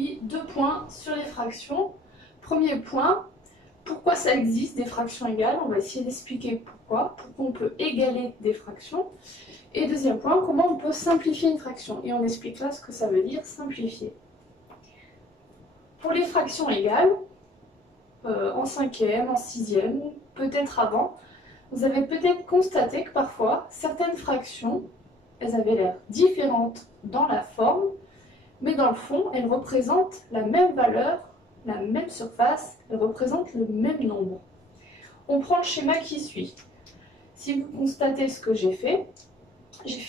puis 2 points sur les fractions. Premier point, pourquoi ça existe des fractions égales? On va essayer d'expliquer pourquoi on peut égaler des fractions. Et deuxième point, comment on peut simplifier une fraction. Et on explique là ce que ça veut dire simplifier. Pour les fractions égales, en 5e, en 6e, peut-être avant, vous avez peut-être constaté que parfois, certaines fractions, elles avaient l'air différentes dans la forme, mais dans le fond, elles représentent la même valeur, la même surface, elles représentent le même nombre. On prend le schéma qui suit. Si vous constatez ce que j'ai fait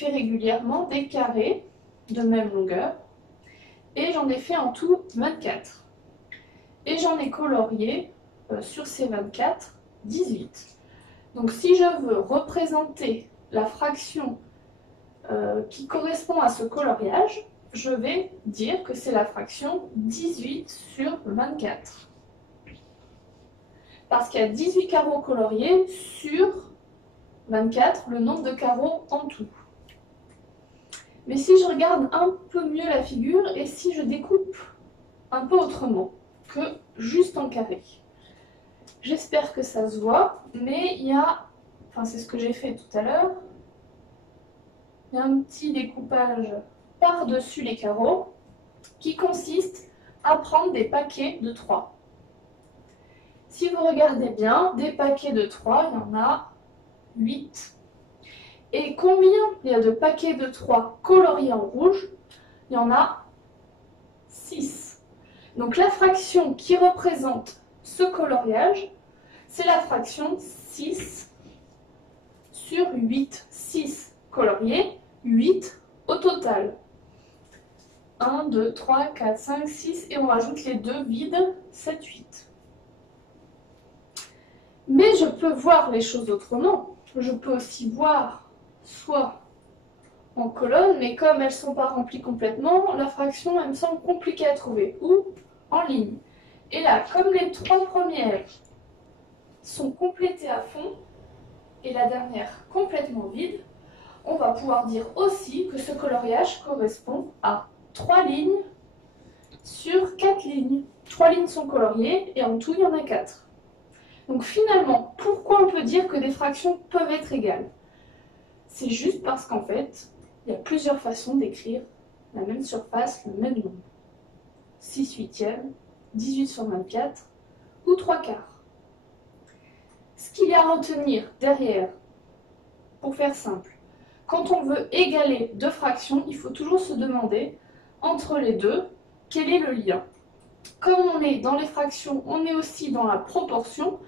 régulièrement des carrés de même longueur, et j'en ai fait en tout 24. Et j'en ai colorié sur ces 24, 18. Donc si je veux représenter la fraction qui correspond à ce coloriage, je vais dire que c'est la fraction 18 sur 24. Parce qu'il y a 18 carreaux coloriés sur 24, le nombre de carreaux en tout. Mais si je regarde un peu mieux la figure et si je découpe un peu autrement que juste en carré. J'espère que ça se voit, mais il y a, enfin c'est ce que j'ai fait tout à l'heure, il y a un petit découpage par-dessus les carreaux qui consiste à prendre des paquets de 3. Si vous regardez bien, des paquets de 3, il y en a 8. Et combien il y a de paquets de 3 coloriés en rouge? Il y en a 6. Donc la fraction qui représente ce coloriage, c'est la fraction 6 sur 8. 6 coloriés, 8 au total. 1, 2, 3, 4, 5, 6 et on rajoute les 2 vides, 7, 8. Mais je peux voir les choses autrement. Je peux aussi voir soit en colonne, mais comme elles ne sont pas remplies complètement, la fraction elle me semble compliquée à trouver, ou en ligne. Et là, comme les 3 premières sont complétées à fond, et la dernière complètement vide, on va pouvoir dire aussi que ce coloriage correspond à 3 lignes sur 4 lignes. 3 lignes sont coloriées, et en tout, il y en a 4. Donc finalement, pourquoi on peut dire que des fractions peuvent être égales? C'est juste parce qu'en fait, il y a plusieurs façons d'écrire la même surface, le même nombre. 6 huitièmes, 18 sur 24 ou 3 quarts. Ce qu'il y a à retenir derrière, pour faire simple, quand on veut égaler deux fractions, il faut toujours se demander, entre les deux, quel est le lien. Comme on est dans les fractions, on est aussi dans la proportion.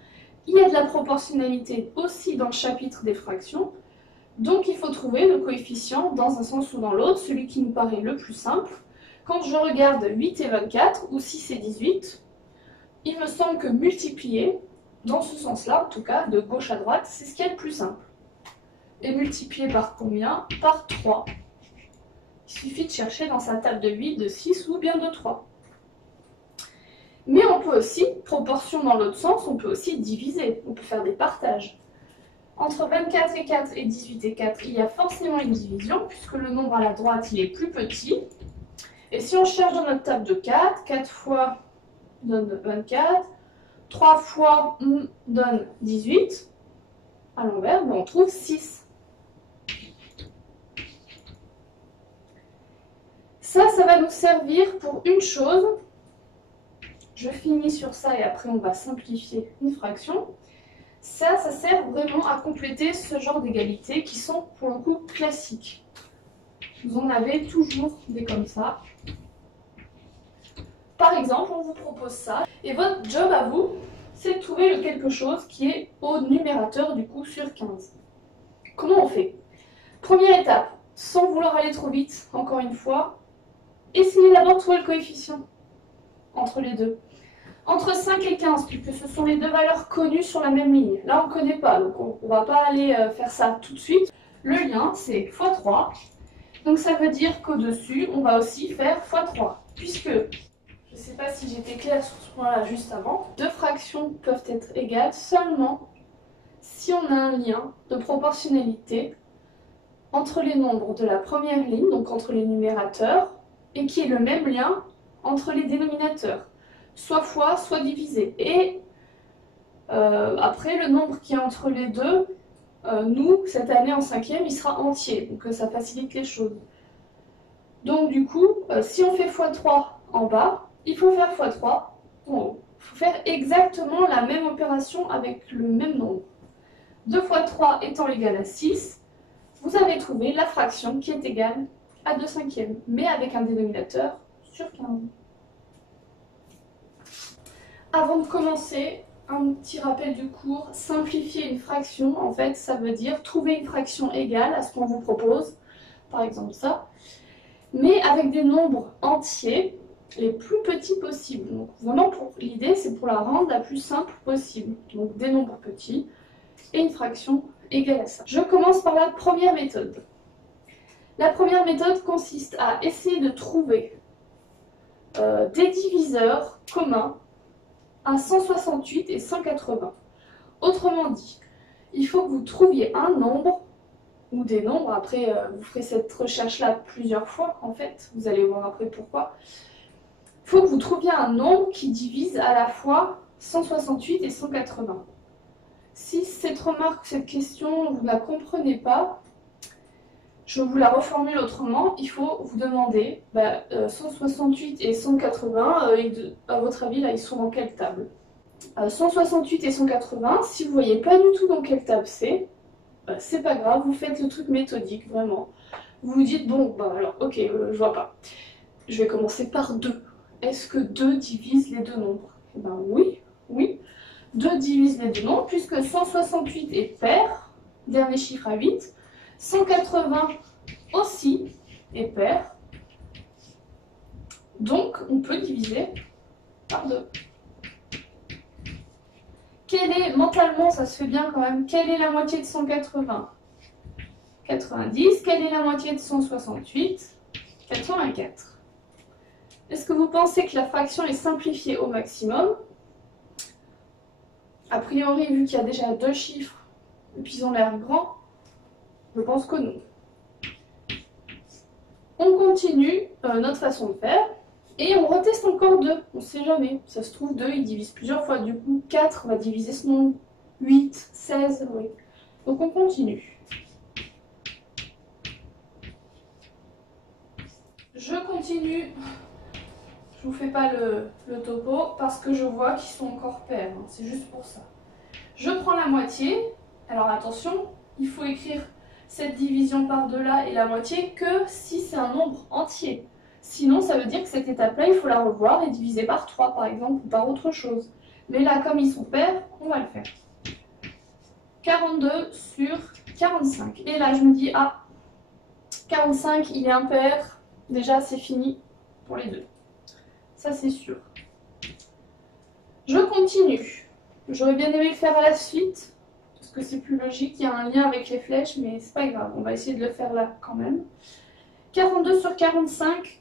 Il y a de la proportionnalité aussi dans le chapitre des fractions. Donc il faut trouver le coefficient dans un sens ou dans l'autre, celui qui nous paraît le plus simple. Quand je regarde 8 et 24, ou 6 et 18, il me semble que multiplier, dans ce sens-là, en tout cas, de gauche à droite, c'est ce qui est le plus simple. Et multiplier par combien? Par 3. Il suffit de chercher dans sa table de 8, de 6 ou bien de 3. Mais on peut aussi, proportion dans l'autre sens, on peut aussi diviser, on peut faire des partages. Entre 24 et 4 et 18 et 4, il y a forcément une division, puisque le nombre à la droite il est plus petit. Et si on cherche dans notre table de 4, 4 fois donne 24, 3 fois donne 18, à l'envers, on trouve 6. Ça va nous servir pour une chose. Je finis sur ça et après on va simplifier une fraction. Ça sert vraiment à compléter ce genre d'égalités qui sont pour le coup classiques. Vous en avez toujours des comme ça. Par exemple, on vous propose ça et votre job à vous, c'est de trouver le quelque chose qui est au numérateur du coup sur 15. Comment on fait? Première étape, sans vouloir aller trop vite, encore une fois, essayez d'abord de trouver le coefficient entre les deux. Entre 5 et 15, puisque ce sont les deux valeurs connues sur la même ligne. Là, on ne connaît pas, donc on ne va pas aller faire ça tout de suite. Le lien, c'est x3. Donc ça veut dire qu'au-dessus, on va aussi faire x3. Puisque, je ne sais pas si j'étais claire sur ce point-là juste avant, deux fractions peuvent être égales seulement si on a un lien de proportionnalité entre les nombres de la première ligne, donc entre les numérateurs, et qui est le même lien entre les dénominateurs, soit fois, soit divisé. Et après, le nombre qui est entre les deux, nous, cette année en 5e, il sera entier, donc ça facilite les choses. Donc du coup, si on fait x3 en bas, il faut faire x3 en haut. Il faut faire exactement la même opération avec le même nombre. 2 fois 3 étant égal à 6, vous avez trouvé la fraction qui est égale à 2/5, mais avec un dénominateur sur 15. Avant de commencer, un petit rappel du cours. Simplifier une fraction, en fait, ça veut dire trouver une fraction égale à ce qu'on vous propose, par exemple ça, mais avec des nombres entiers les plus petits possibles. Donc vraiment, l'idée, c'est pour la rendre la plus simple possible. Donc des nombres petits et une fraction égale à ça. Je commence par la première méthode. La première méthode consiste à essayer de trouver des diviseurs communs à 168 et 180. Autrement dit, il faut que vous trouviez un nombre ou des nombres. Après, vous ferez cette recherche-là plusieurs fois, en fait. Vous allez voir après pourquoi. Il faut que vous trouviez un nombre qui divise à la fois 168 et 180. Si cette remarque, cette question, vous ne la comprenez pas, je vous la reformule autrement. Il faut vous demander 168 et 180, à votre avis, là, ils sont dans quelle table? 168 et 180, si vous ne voyez pas du tout dans quelle table c'est pas grave, vous faites le truc méthodique, vraiment. Vous vous dites, bon, alors, ok, je vois pas. Je vais commencer par 2. Est-ce que 2 divise les deux nombres? Oui, oui. 2 divise les deux nombres, puisque 168 est pair, dernier chiffre à 8. 180 aussi est pair. Donc, on peut diviser par 2. Mentalement, ça se fait bien quand même, quelle est la moitié de 180? 90. Quelle est la moitié de 168? 84. Est-ce que vous pensez que la fraction est simplifiée au maximum? A priori, vu qu'il y a déjà 2 chiffres, et puis ils ont l'air grands, je pense que non. On continue notre façon de faire. Et on reteste encore 2, on ne sait jamais. Ça se trouve, 2, il divise plusieurs fois. Du coup, 4 va diviser ce nombre. 8, 16, oui. Donc on continue. Je continue. Je vous fais pas le topo parce que je vois qu'ils sont encore pairs. Hein. C'est juste pour ça. Je prends la moitié. Alors attention, il faut écrire cette division par 2 là et la moitié que si c'est un nombre entier. Sinon, ça veut dire que cette étape-là, il faut la revoir et diviser par 3, par exemple, ou par autre chose. Mais là, comme ils sont pairs, on va le faire. 42 sur 45. Et là, je me dis, ah, 45, il est impair. Déjà, c'est fini pour les deux. Ça, c'est sûr. Je continue. J'aurais bien aimé le faire à la suite, parce que c'est plus logique. Il y a un lien avec les flèches, mais c'est pas grave. On va essayer de le faire là, quand même. 42 sur 45.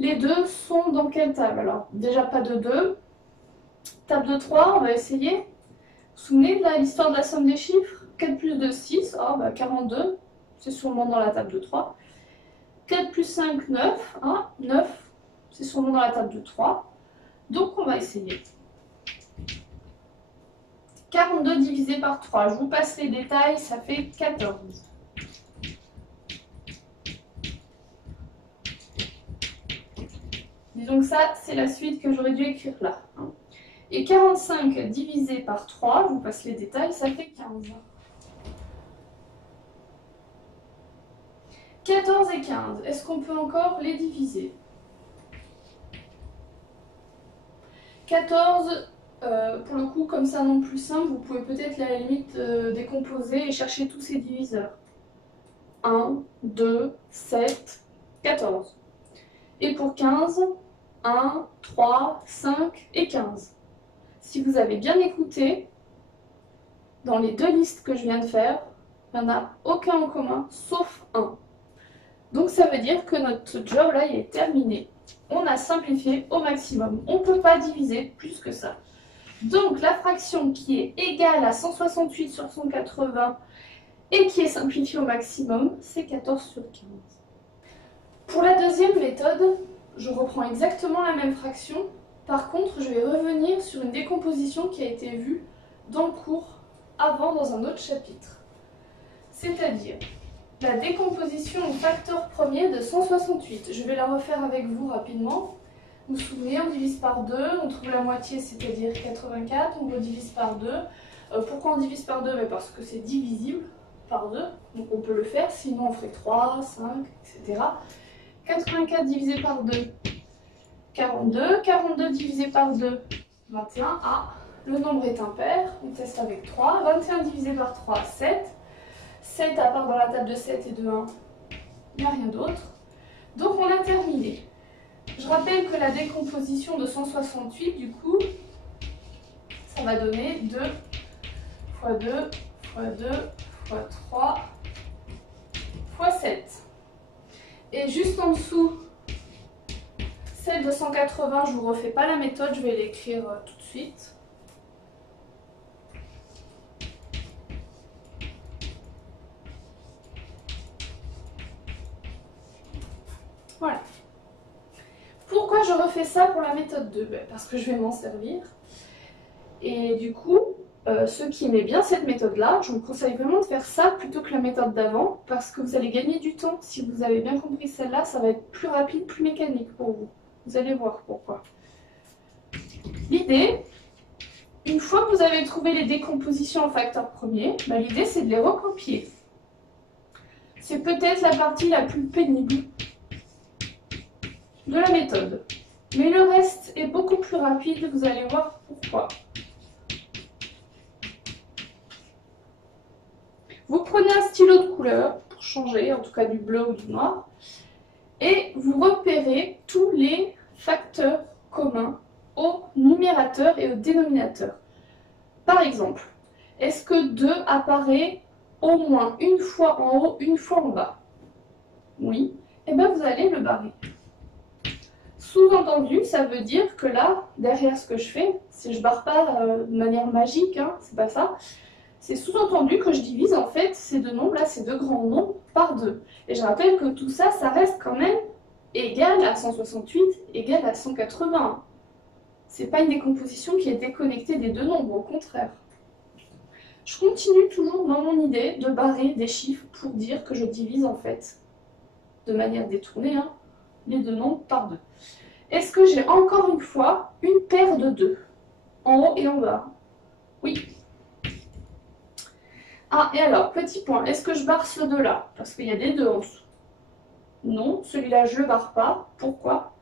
Les deux sont dans quelle table? Alors, déjà pas de 2. Table de 3, on va essayer. Vous vous souvenez de l'histoire de la somme des chiffres? 4 plus 2, 6. Oh, 42. C'est sûrement dans la table de 3. 4 plus 5, 9. Ah, 9. C'est sûrement dans la table de 3. Donc, on va essayer. 42 divisé par 3. Je vous passe les détails, ça fait 14. Donc ça, c'est la suite que j'aurais dû écrire là. Et 45 divisé par 3, je vous passe les détails, ça fait 15. 14 et 15, est-ce qu'on peut encore les diviser? 14, pour le coup, comme ça non plus simple, vous pouvez peut-être à la limite décomposer et chercher tous ces diviseurs. 1, 2, 7, 14. Et pour 15, 1, 3, 5 et 15. Si vous avez bien écouté, dans les deux listes que je viens de faire, il n'y en a aucun en commun, sauf 1. Donc ça veut dire que notre job là, il est terminé. On a simplifié au maximum. On ne peut pas diviser plus que ça. Donc la fraction qui est égale à 168 sur 180 et qui est simplifiée au maximum, c'est 14 sur 15. Pour la deuxième méthode, je reprends exactement la même fraction. Par contre, je vais revenir sur une décomposition qui a été vue dans le cours avant dans un autre chapitre. C'est-à-dire la décomposition au facteur premier de 168. Je vais la refaire avec vous rapidement. Vous vous souvenez, on divise par 2, on trouve la moitié, c'est-à-dire 84, on redivise par 2. Pourquoi on divise par 2? Parce que c'est divisible par 2, donc on peut le faire, sinon on ferait 3, 5, etc. 84 divisé par 2, 42. 42 divisé par 2, 21. Ah, le nombre est impair, on teste avec 3. 21 divisé par 3, 7. 7 à part dans la table de 7 et de 1, il n'y a rien d'autre. Donc on a terminé. Je rappelle que la décomposition de 168, du coup, ça va donner 2 fois 2 fois 2 fois 3 fois 7. Et juste en dessous, celle de 180, je ne vous refais pas la méthode, je vais l'écrire tout de suite. Voilà. Pourquoi je refais ça pour la méthode 2? Parce que je vais m'en servir. Et du coup, ceux qui aimaient bien cette méthode-là, je vous conseille vraiment de faire ça plutôt que la méthode d'avant, parce que vous allez gagner du temps. Si vous avez bien compris celle-là, ça va être plus rapide, plus mécanique pour vous. Vous allez voir pourquoi. L'idée, une fois que vous avez trouvé les décompositions en facteur premier, l'idée c'est de les recopier. C'est peut-être la partie la plus pénible de la méthode. Mais le reste est beaucoup plus rapide, vous allez voir pourquoi. Vous prenez un stylo de couleur, pour changer, en tout cas du bleu ou du noir, et vous repérez tous les facteurs communs au numérateur et au dénominateur. Par exemple, est-ce que 2 apparaît au moins une fois en haut, une fois en bas? Oui, et bien vous allez le barrer. Sous-entendu, ça veut dire que là, derrière ce que je fais, si je barre pas de manière magique, hein, c'est pas ça, c'est sous-entendu que je divise en fait ces deux nombres, là, ces deux grands nombres, par 2. Et je rappelle que tout ça, ça reste quand même égal à 168, égal à 180. C'est pas une décomposition qui est déconnectée des deux nombres, au contraire. Je continue toujours dans mon idée de barrer des chiffres pour dire que je divise en fait, de manière détournée, hein, les deux nombres par 2. Est-ce que j'ai encore une fois une paire de 2 en haut et en bas? Oui. Ah, et alors, petit point, est-ce que je barre ce 2-là? Parce qu'il y a des 2 en dessous. Non, celui-là, je ne le barre pas. Pourquoi?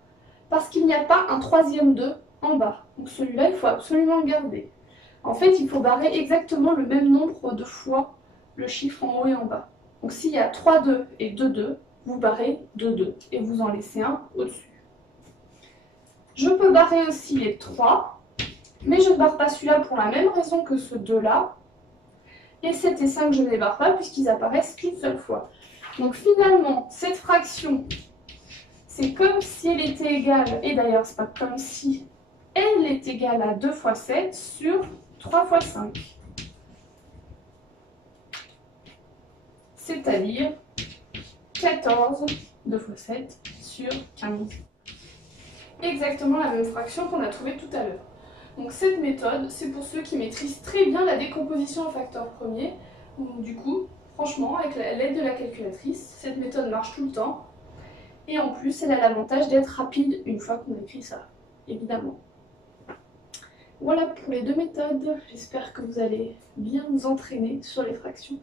Parce qu'il n'y a pas un troisième 2 en bas. Donc celui-là, il faut absolument le garder. En fait, il faut barrer exactement le même nombre de fois le chiffre en haut et en bas. Donc s'il y a 3 2 et 2 2, vous barrez 2 2 et vous en laissez un au-dessus. Je peux barrer aussi les 3, mais je ne barre pas celui-là pour la même raison que ce 2-là. Et 7 et 5, je ne les barre pas puisqu'ils apparaissent qu'une seule fois. Donc finalement, cette fraction, c'est comme si elle était égale, et d'ailleurs c'est pas comme si, elle est égale à 2 fois 7 sur 3 fois 5. C'est-à-dire 14, 2 fois 7 sur 15. Exactement la même fraction qu'on a trouvée tout à l'heure. Donc cette méthode, c'est pour ceux qui maîtrisent très bien la décomposition en facteur premier. Donc, du coup, franchement, avec l'aide de la calculatrice, cette méthode marche tout le temps. Et en plus, elle a l'avantage d'être rapide une fois qu'on a écrit ça, évidemment. Voilà pour les deux méthodes. J'espère que vous allez bien vous entraîner sur les fractions.